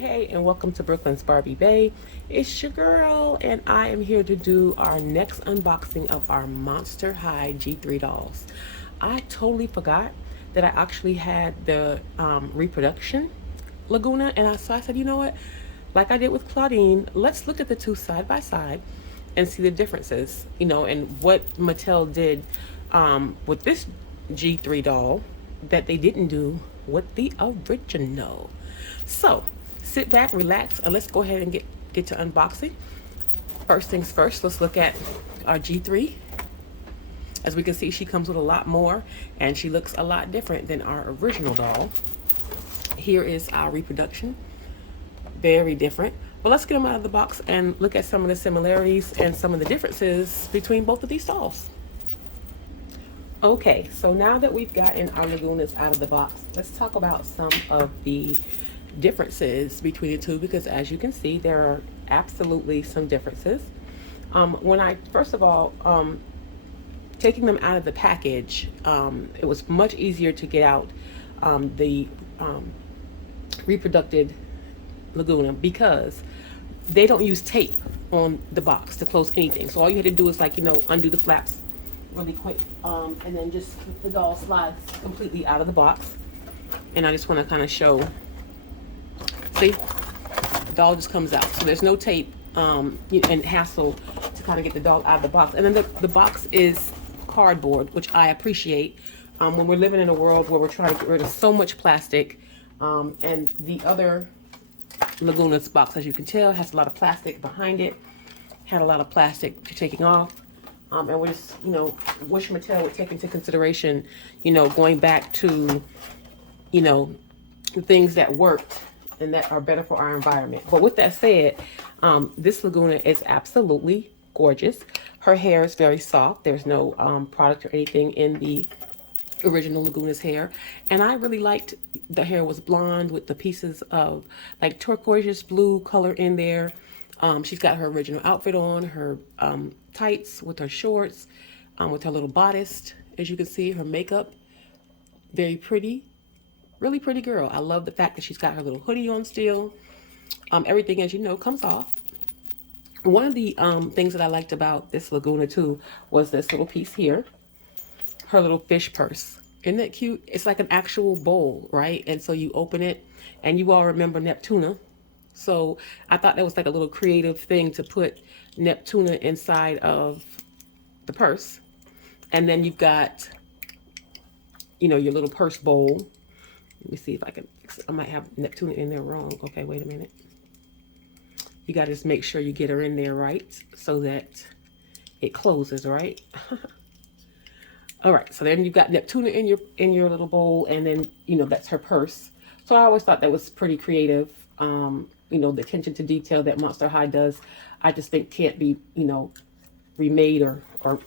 Hey, and welcome to Brooklyn's Barbie Bay. It's your girl, and I am here to do our next unboxing of our Monster High G3 dolls. I totally forgot that I actually had the reproduction Lagoona, and so I said, you know what? Like I did with Claudine, let's look at the two side by side and see the differences, and what Mattel did with this G3 doll that they didn't do with the original. So sit back, relax, and let's go ahead and get to unboxing. First things first, let's look at our G3. As we can see, she comes with a lot more, and she looks a lot different than our original doll. Here is our reproduction. Very different. But let's get them out of the box and look at some of the similarities and some of the differences between both of these dolls. Okay, so now that we've gotten our Lagoonas out of the box, let's talk about some of the differences between the two, because as you can see, there are absolutely some differences. When I, first of all, taking them out of the package, it was much easier to get out the reproducted Lagoona, because they don't use tape on the box to close anything. So all you had to do is, like, undo the flaps really quick, and then just the doll slides completely out of the box. And I just want to kind of show, see, the doll just comes out. So there's no tape and hassle to kind of get the doll out of the box. And then the box is cardboard, which I appreciate. When we're living in a world where we're trying to get rid of so much plastic, and the other Lagoona's box, as you can tell, has a lot of plastic behind it, had a lot of plastic taking off. And we just, wish Mattel would take into consideration, going back to, the things that worked and that are better for our environment. But with that said, this Lagoona is absolutely gorgeous. Her hair is very soft. There's no product or anything in the original Lagoona's hair, and I really liked the hair was blonde with the pieces of like turquoise blue color in there. She's got her original outfit on, her tights with her shorts, with her little bodice. As you can see, her makeup, very pretty, really pretty girl. I love the fact that she's got her little hoodie on still. Everything, as you know, comes off. One of the things that I liked about this Lagoona too was this little piece here, her little fish purse. Isn't that cute? It's like an actual bowl, right? And so you open it, and you all remember Neptune. So I thought that was like a little creative thing to put Neptune inside of the purse. And then you've got, your little purse bowl. Let me see if I can, I might have Neptune in there wrong. Okay, wait a minute. You got to just make sure you get her in there right so that it closes, right? All right, so then you've got Neptune in your little bowl, and then that's her purse. So I always thought that was pretty creative. The attention to detail that Monster High does, I just think can't be remade or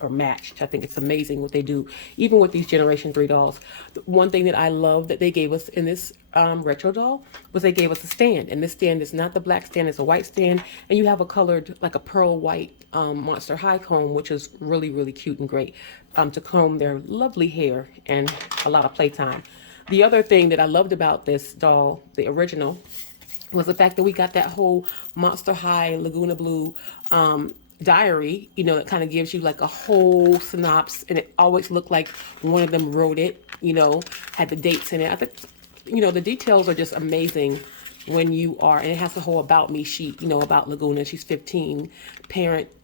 matched. I think it's amazing what they do, even with these Generation 3 dolls. The one thing that I love that they gave us in this retro doll was they gave us a stand, and this stand is not the black stand, it's a white stand, and you have a colored, like a pearl white Monster High comb, which is really, really cute and great to comb their lovely hair, and a lot of playtime. The other thing that I loved about this doll, the original, was the fact that we got that whole Monster High Lagoona Blue diary, it kind of gives you like a whole synopsis, and it always looked like one of them wrote it, had the dates in it. I think, the details are just amazing when you are, and it has the whole about me sheet, about Lagoona. She's 15,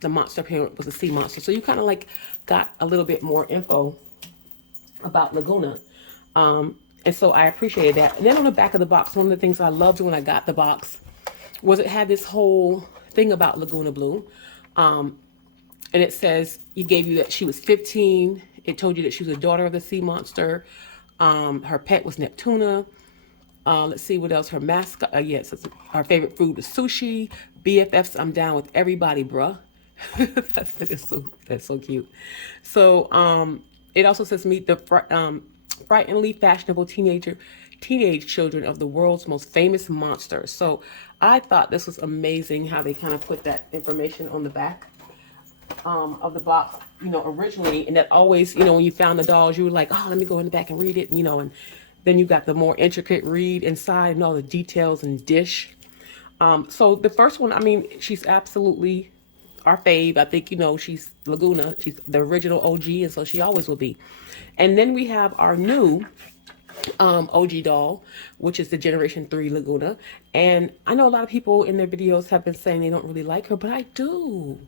the monster parent was a sea monster. So you kind of like got a little bit more info about Lagoona. And so I appreciated that. And then on the back of the box, one of the things I loved when I got the box was it had this whole thing about Lagoona Blue. And it says, it gave you that she was 15. It told you that she was a daughter of the sea monster. Her pet was Neptune. Let's see what else. Her mascot, yes, her favorite food was sushi. BFFs, I'm down with everybody, bruh. That's so cute. So it also says, meet the frighteningly fashionable teenage children of the world's most famous monsters. So I thought this was amazing how they kind of put that information on the back of the box, originally. And that always, when you found the dolls, you were like, oh, let me go in the back and read it, and then you got the more intricate read inside and all the details and dish. So the first one, I mean, she's absolutely our fave. I think, she's Lagoona. She's the original OG, and so she always will be. And then we have our new OG doll, which is the Generation 3 Lagoona. And I know a lot of people in their videos have been saying they don't really like her, but I do.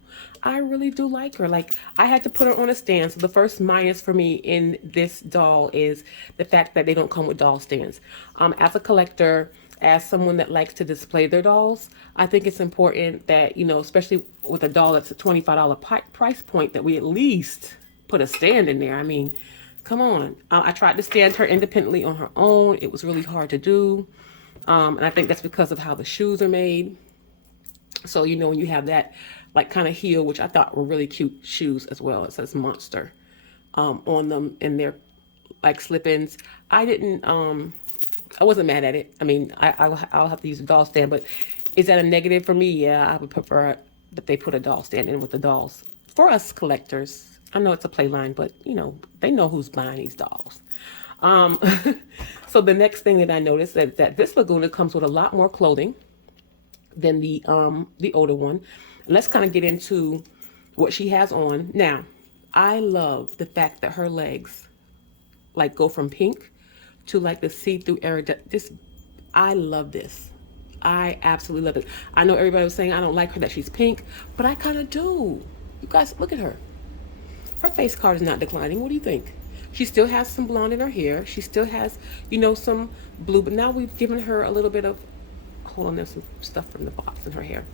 I really do like her. Like, I had to put her on a stand. So the first minus for me in this doll is the fact that they don't come with doll stands. As a collector, as someone that likes to display their dolls, I think it's important that, especially with a doll that's a $25 price point, that we at least put a stand in there. I mean, come on. I tried to stand her independently on her own. It was really hard to do. And I think that's because of how the shoes are made. So, when you have that like kind of heel, which I thought were really cute shoes as well. It says Monster on them, and they're like slip-ins. I wasn't mad at it. I mean, I'll have to use a doll stand, but is that a negative for me? Yeah, I would prefer that they put a doll stand in with the dolls. For us collectors, I know it's a play line, but they know who's buying these dolls. So the next thing that I noticed that this Lagoona comes with a lot more clothing than the older one. Let's kind of get into what she has on. Now, I love the fact that her legs like go from pink to like the see-through area. I love this. I absolutely love it. I know everybody was saying I don't like her, that she's pink, but I kind of do. You guys, look at her. Her face card is not declining. What do you think? She still has some blonde in her hair. She still has, some blue, but now we've given her a little bit of, hold on, there's some stuff from the box in her hair.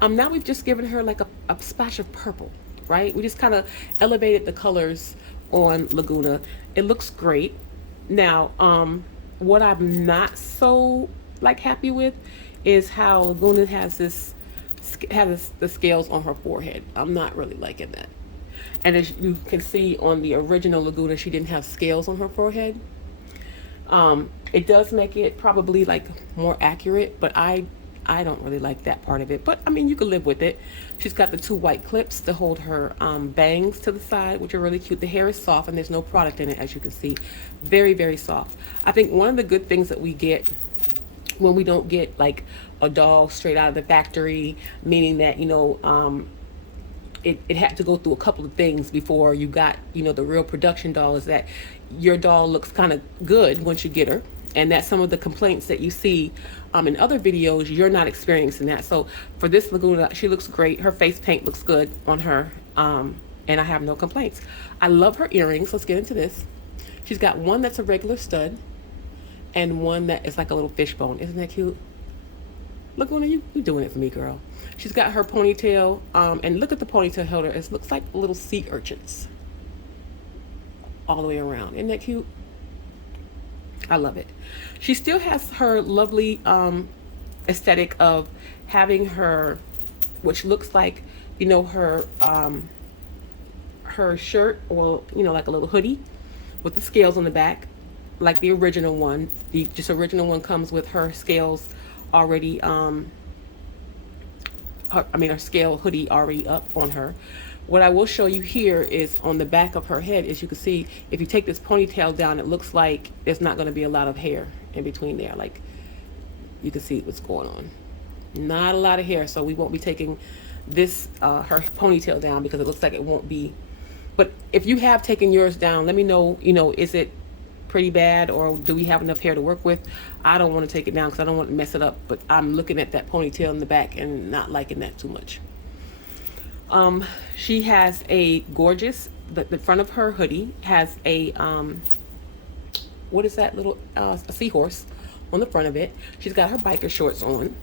Now we've just given her like a splash of purple, right? We just kind of elevated the colors on Lagoona. It looks great. Now, what I'm not so like happy with is how Lagoona has the scales on her forehead. I'm not really liking that. And as you can see on the original Lagoona, she didn't have scales on her forehead. It does make it probably like more accurate, but I don't really like that part of it. But I mean, you can live with it. She's got the 2 white clips to hold her bangs to the side, which are really cute. The hair is soft and there's no product in it, as you can see. Very, very soft. I think one of the good things that we get when we don't get like a doll straight out of the factory, meaning that, it had to go through a couple of things before you got, the real production doll, is that your doll looks kind of good once you get her. And that's some of the complaints that you see in other videos. You're not experiencing that. So for this Lagoona, she looks great. Her face paint looks good on her. And I have no complaints. I love her earrings. Let's get into this. She's got one that's a regular stud and one that is like a little fishbone. Isn't that cute? Lagoona, you doing it for me, girl. She's got her ponytail. And look at the ponytail holder. It looks like little sea urchins all the way around. Isn't that cute? I love it. She still has her lovely aesthetic of having her, which looks like, her shirt, or, like a little hoodie with the scales on the back, like the original one. The original one comes with her scales already, her scale hoodie already up on her. What I will show you here is on the back of her head. As you can see, if you take this ponytail down, it looks like there's not going to be a lot of hair in between there. Like, you can see what's going on. Not a lot of hair, so we won't be taking this, her ponytail down, because it looks like it won't be. But if you have taken yours down, let me know, is it pretty bad, or do we have enough hair to work with? I don't want to take it down because I don't want to mess it up, but I'm looking at that ponytail in the back and not liking that too much. She has a gorgeous, the front of her hoodie has a, what is that little, a seahorse on the front of it. She's got her biker shorts on.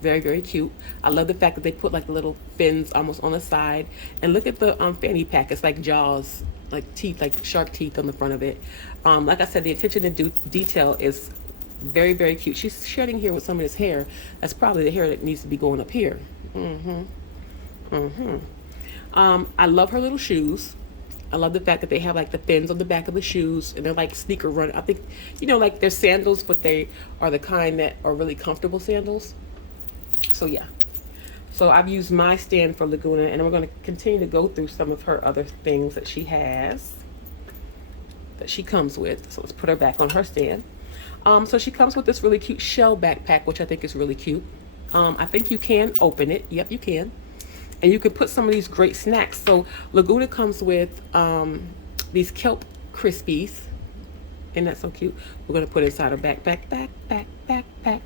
Very, very cute. I love the fact that they put like little fins almost on the side. And look at the fanny pack. It's like jaws, like teeth, like shark teeth on the front of it. Like I said, the attention to detail is very, very cute. She's shedding here with some of this hair. That's probably the hair that needs to be going up here. I love her little shoes. I love the fact that they have like the fins on the back of the shoes, and they're like sneaker run. I think, like they're sandals, but they are the kind that are really comfortable sandals. So yeah. So I've used my stand for Lagoona, and we're going to continue to go through some of her other things that she has, that she comes with. So let's put her back on her stand. So she comes with this really cute shell backpack, which I think is really cute. I think you can open it. Yep, you can. And you can put some of these great snacks. So Lagoona comes with these kelp crispies. Isn't that so cute? We're going to put it inside her backpack.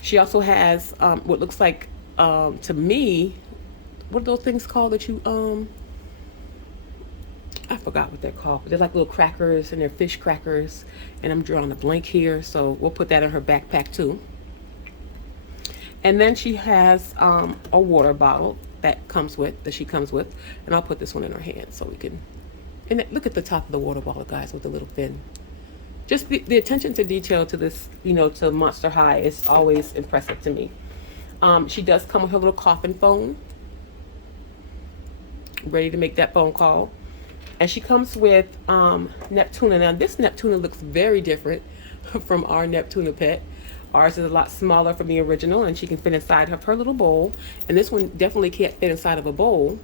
She also has what looks like, to me, what are those things called that you, I forgot what they're called, but they're like little crackers, and they're fish crackers. And I'm drawing a blank here, so we'll put that in her backpack too. And then she has a water bottle that she comes with, and I'll put this one in her hand so we can. And look at the top of the water bottle, guys, with the little fin. Just the attention to detail to this, to Monster High is always impressive to me. She does come with her little coffin phone, ready to make that phone call. And she comes with Neptune. Now, this Neptune looks very different from our Neptune pet. Ours is a lot smaller from the original, and she can fit inside of her little bowl. And this one definitely can't fit inside of a bowl,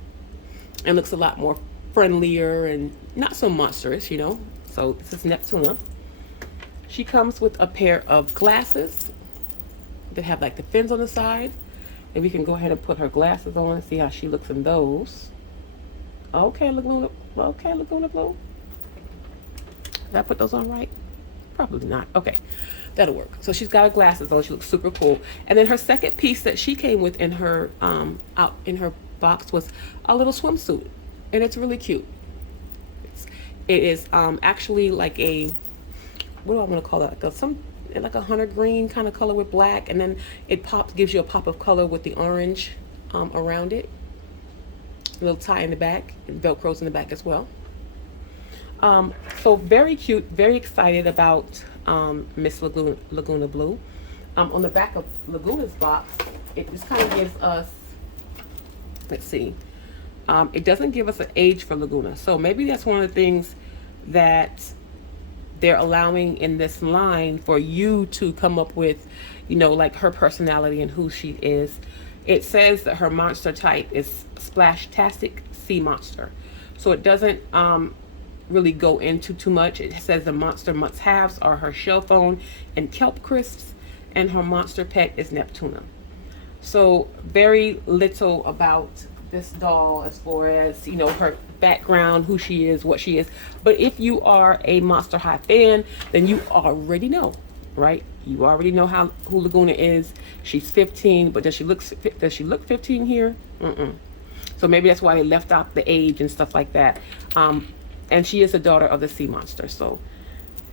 and looks a lot more friendlier and not so monstrous, So this is Neptune. She comes with a pair of glasses that have like the fins on the side. And we can go ahead and put her glasses on and see how she looks in those. Okay, Lagoona. Okay, Lagoona Blue. Did I put those on right? Probably not. Okay, that'll work. So she's got her glasses on. She looks super cool. And then her second piece that she came with in her out in her box was a little swimsuit, and it's really cute. It is actually like a, what do I want to call that? Like a hunter green kind of color with black, and then it gives you a pop of color with the orange around it. A little tie in the back, and Velcro's in the back as well. So very cute, very excited about Miss Lagoona Blue. On the back of Lagoona's box, it just kind of gives us, let's see, it doesn't give us an age for Lagoona. So maybe that's one of the things that they're allowing in this line for you to come up with, like her personality and who she is. It says that her monster type is Splashtastic Sea Monster. So it doesn't really go into too much. It says the monster must-haves are her shell phone and kelp crisps, and her monster pet is Neptune. So very little about this doll as far as, her background, who she is, what she is. But if you are a Monster High fan, then you already know, right? You already know who Lagoona is. She's 15, but does she look 15 here? So maybe that's why they left out the age and stuff like that. And she is a daughter of the sea monster. So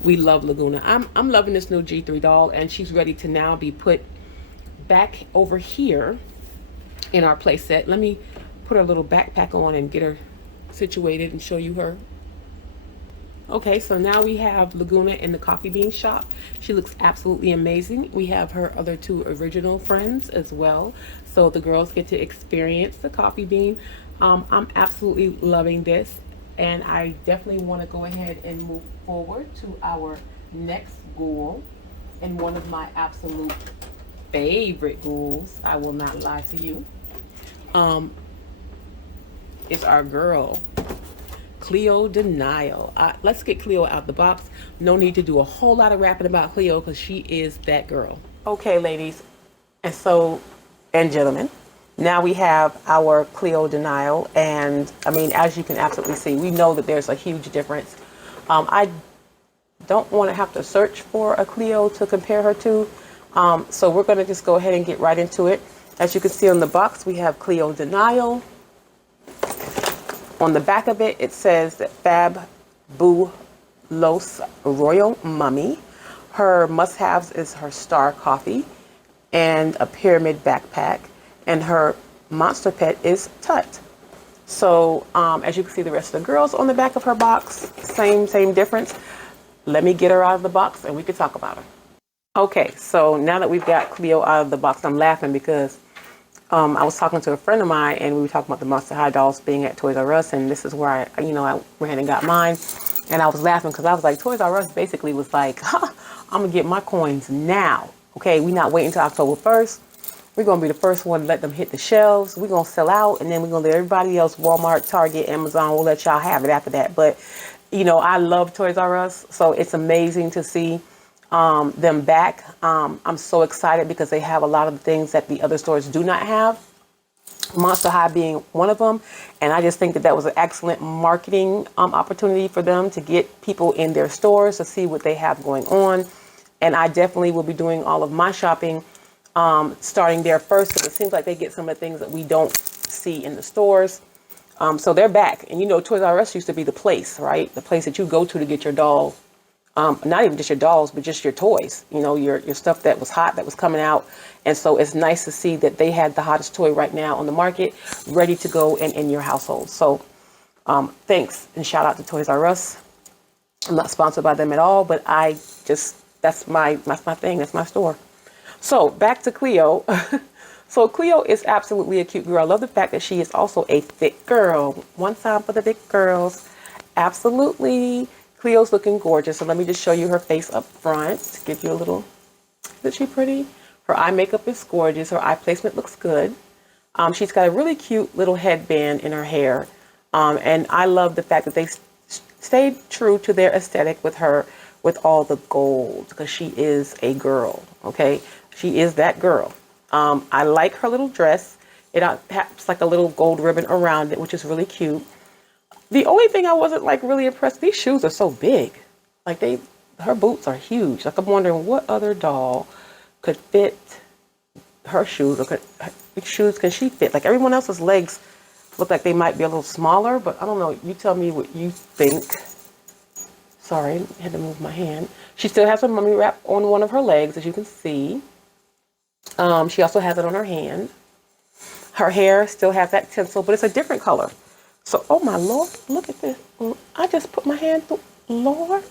we love Lagoona. I'm loving this new G3 doll, and she's ready to now be put back over here in our play set. Let me put her little backpack on and get her situated and show you her. Okay, so now we have Lagoona in the coffee bean shop. She looks absolutely amazing. We have her other two original friends as well, so the girls get to experience the coffee bean. I'm absolutely loving this, and I definitely want to go ahead and move forward to our next ghoul, and one of my absolute favorite ghouls, I will not lie to you, is our girl Cleo Denial. Let's get Cleo out the box. No need to do a whole lot of rapping about Cleo because she is that girl. Okay, ladies and gentlemen, now we have our Cleo Denial, and I mean, as you can absolutely see, we know that there's a huge difference. I don't want to have to search for a Cleo to compare her to, so we're going to just go ahead and get right into it. As you can see on the box, we have Cleo Denial. On the back of it, it says that Fabuloso Royal Mummy. Her must-haves is her star coffee and a pyramid backpack, and her monster pet is Tut. So as you can see, the rest of the girls on the back of her box, same difference. Let me get her out of the box and we can talk about her. Okay, so now that we've got Cleo out of the box, I'm laughing because I was talking to a friend of mine, and we were talking about the Monster High dolls being at Toys R Us, and this is where I went ahead and got mine. And I was laughing because I was like, Toys R Us basically was like, I'm going to get my coins now. Okay, we're not waiting until October 1st. We're going to be the first one to let them hit the shelves. We're going to sell out, and then we're going to let everybody else, Walmart, Target, Amazon, we'll let y'all have it after that. But, I love Toys R Us, so it's amazing to see them back. I'm so excited because they have a lot of the things that the other stores do not have. Monster High being one of them. And I just think that that was an excellent marketing opportunity for them to get people in their stores to see what they have going on. And I definitely will be doing all of my shopping starting there first, because it seems like they get some of the things that we don't see in the stores. So they're back. And you know, Toys R Us used to be the place, right? The place that you go to get your doll. Not even just your dolls, but just your toys, you know, your stuff that was hot, that was coming out. And so it's nice to see that they had the hottest toy right now on the market, ready to go in your household. So thanks and shout out to Toys R Us. I'm not sponsored by them at all, but I just, that's my thing. That's my store. So back to Cleo. So Cleo is absolutely a cute girl. I love the fact that she is also a thick girl. One time for the thick girls. Absolutely. Cleo's looking gorgeous. So let me just show you her face up front to give you a little, isn't she pretty? Her eye makeup is gorgeous. Her eye placement looks good. She's got a really cute little headband in her hair. And I love the fact that they stayed true to their aesthetic with her, with all the gold, because she is a girl. Okay. She is that girl. I like her little dress. It has like a little gold ribbon around it, which is really cute. The only thing I wasn't like really impressed, these shoes are so big. Like her boots are huge. Like I'm wondering what other doll could fit her shoes, or which shoes can she fit? Like everyone else's legs look like they might be a little smaller, but I don't know. You tell me what you think. Sorry, I had to move my hand. She still has her mummy wrap on one of her legs, as you can see. She also has it on her hand. Her hair still has that tinsel, but it's a different color. So, oh my Lord, look at this. I just put my hand through, Lord.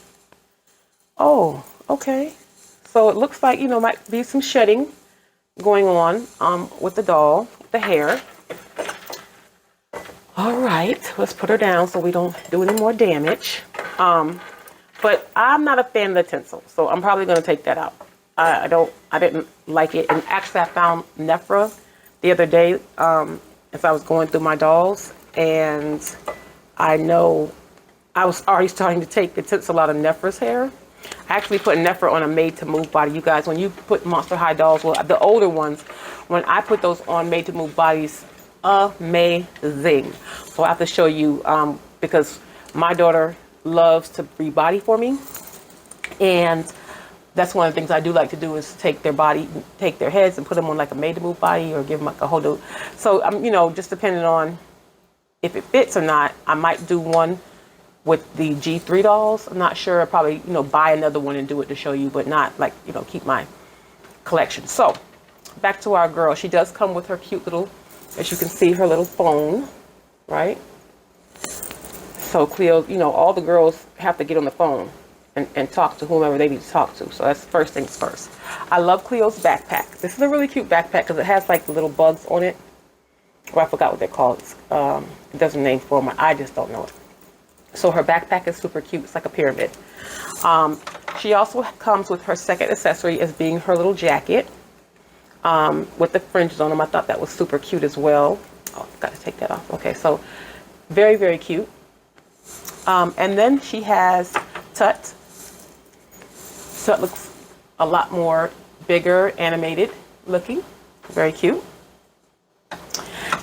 Oh, okay. So it looks like, you know, might be some shedding going on with the doll, the hair. All right, let's put her down so we don't do any more damage. But I'm not a fan of the tinsel, so I'm probably going to take that out. I didn't like it. And actually I found Nephra the other day as I was going through my dolls. And I know I was already starting to take the tinsel out of Nephra's hair. I actually put Nephra on a made to move body. You guys, when you put Monster High dolls, well, the older ones, when I put those on made to move bodies, amazing. So I have to show you because my daughter loves to rebody for me. And that's one of the things I do like to do is take their heads and put them on like a made to move body, or give them like a whole. So I'm, you know, just depending on if it fits or not, I might do one with the G3 dolls. I'm not sure. I'll probably, you know, buy another one and do it to show you, but not like, you know, keep my collection. So back to our girl. She does come with her cute little, as you can see, her little phone, right? So Cleo, you know, all the girls have to get on the phone and talk to whomever they need to talk to. So that's first things first. I love Cleo's backpack. This is a really cute backpack because it has like the little bugs on it. Or I forgot what they're called. It doesn't name for them. I just don't know it. So her backpack is super cute. It's like a pyramid. She also comes with her second accessory as being her little jacket with the fringes on them. I thought that was super cute as well. Oh, got to take that off. Okay, so very, very cute. And then she has Tut. Tut looks a lot more bigger, animated looking. Very cute.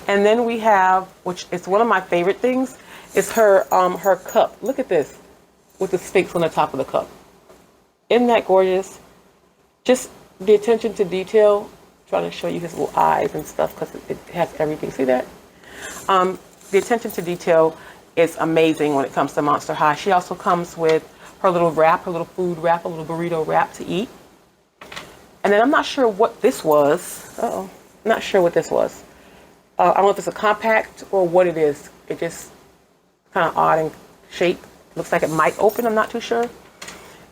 And then we have, which is one of my favorite things, is her her cup. Look at this with the Sphinx on the top of the cup. Isn't that gorgeous? Just the attention to detail. I'm trying to show you his little eyes and stuff because it has everything. See that? The attention to detail is amazing when it comes to Monster High. She also comes with her little wrap, her little food wrap, a little burrito wrap to eat. And then I'm not sure what this was. Uh-oh. Not sure what this was. I don't know if it's a compact or what it is. It just kind of odd in shape. Looks like it might open. I'm not too sure.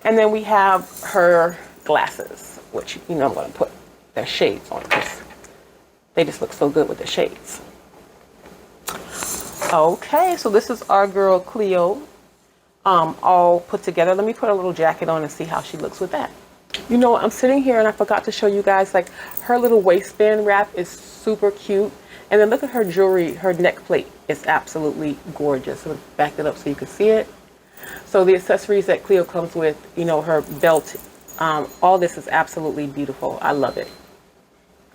And then we have her glasses, which, you know, I'm going to put their shades on because they just look so good with the shades. Okay, so this is our girl Cleo, all put together. Let me put a little jacket on and see how she looks with that. You know, I'm sitting here and I forgot to show you guys, like, her little waistband wrap is super cute. And then look at her jewelry, her neck plate is absolutely gorgeous. I'm going to back it up so you can see it. So the accessories that Cleo comes with, you know, her belt All this is absolutely beautiful. I love it.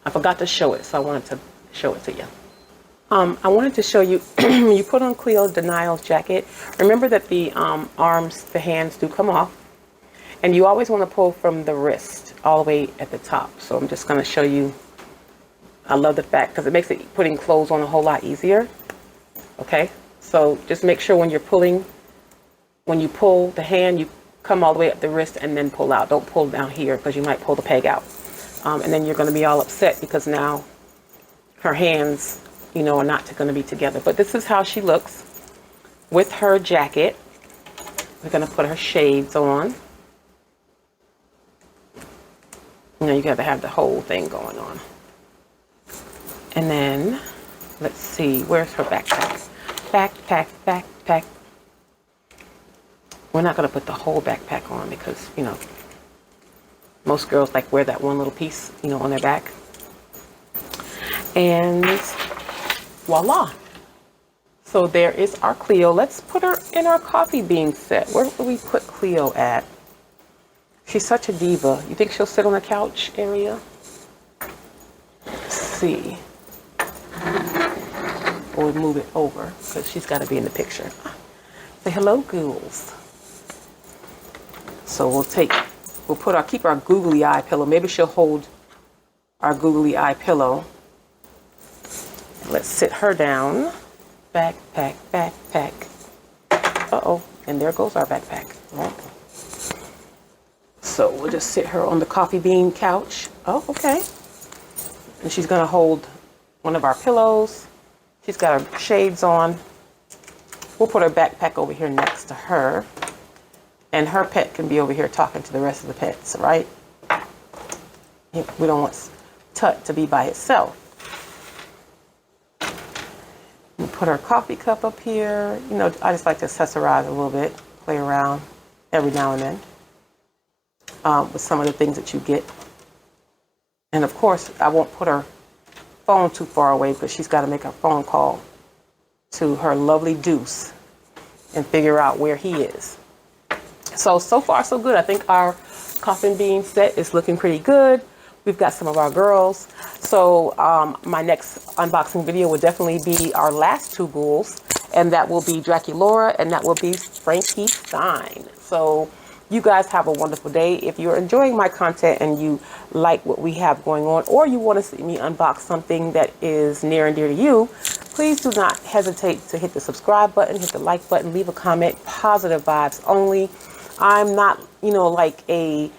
I forgot to show it, so I wanted to show it to you. I wanted to show you, when you put on Cleo's denial jacket, remember that the arms, the hands do come off. And you always want to pull from the wrist all the way at the top. So I'm just going to show you. I love the fact, because it makes it putting clothes on a whole lot easier. Okay, so just make sure when you're pulling, when you pull the hand, you come all the way up the wrist and then pull out. Don't pull down here because you might pull the peg out. And then you're going to be all upset because now her hands, you know, are not going to be together. But this is how she looks with her jacket. We're going to put her shades on. You know, you got to have the whole thing going on. And then, let's see, where's her backpack? Backpack. We're not going to put the whole backpack on because, you know, most girls like wear that one little piece, you know, on their back. And voila. So there is our Cleo. Let's put her in our coffee bean set. Where do we put Cleo at? She's such a diva. You think she'll sit on the couch area? Let's see. Or we move it over because she's got to be in the picture. Say hello, ghouls. So we'll keep our googly eye pillow. Maybe she'll hold our googly eye pillow. Let's sit her down. Backpack. Uh-oh, and there goes our backpack. Oh. So we'll just sit her on the coffee bean couch. Oh, okay. And she's gonna hold one of our pillows. She's got her shades on. We'll put her backpack over here next to her. And her pet can be over here talking to the rest of the pets, right? We don't want Tut to be by itself. We'll put her coffee cup up here. You know, I just like to accessorize a little bit, play around every now and then with some of the things that you get. And of course, I won't put her phone too far away because she's got to make a phone call to her lovely Deuce and figure out where he is. So far so good. I think our coffin bean set is looking pretty good. We've got some of our girls. So my next unboxing video will definitely be our last two ghouls, and that will be Draculaura and that will be Frankie Stein. So you guys have a wonderful day. If you're enjoying my content and you like what we have going on, or you want to see me unbox something that is near and dear to you, please do not hesitate to hit the subscribe button, hit the like button, leave a comment. Positive vibes only. I'm not, you know, like a,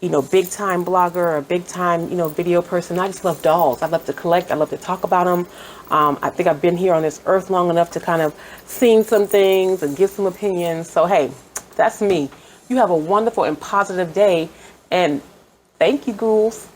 you know, big time blogger or a big time, you know, video person. I just love dolls. I love to collect. I love to talk about them. I think I've been here on this earth long enough to kind of seen some things and give some opinions. So, hey, that's me. You have a wonderful and positive day. And thank you, ghouls.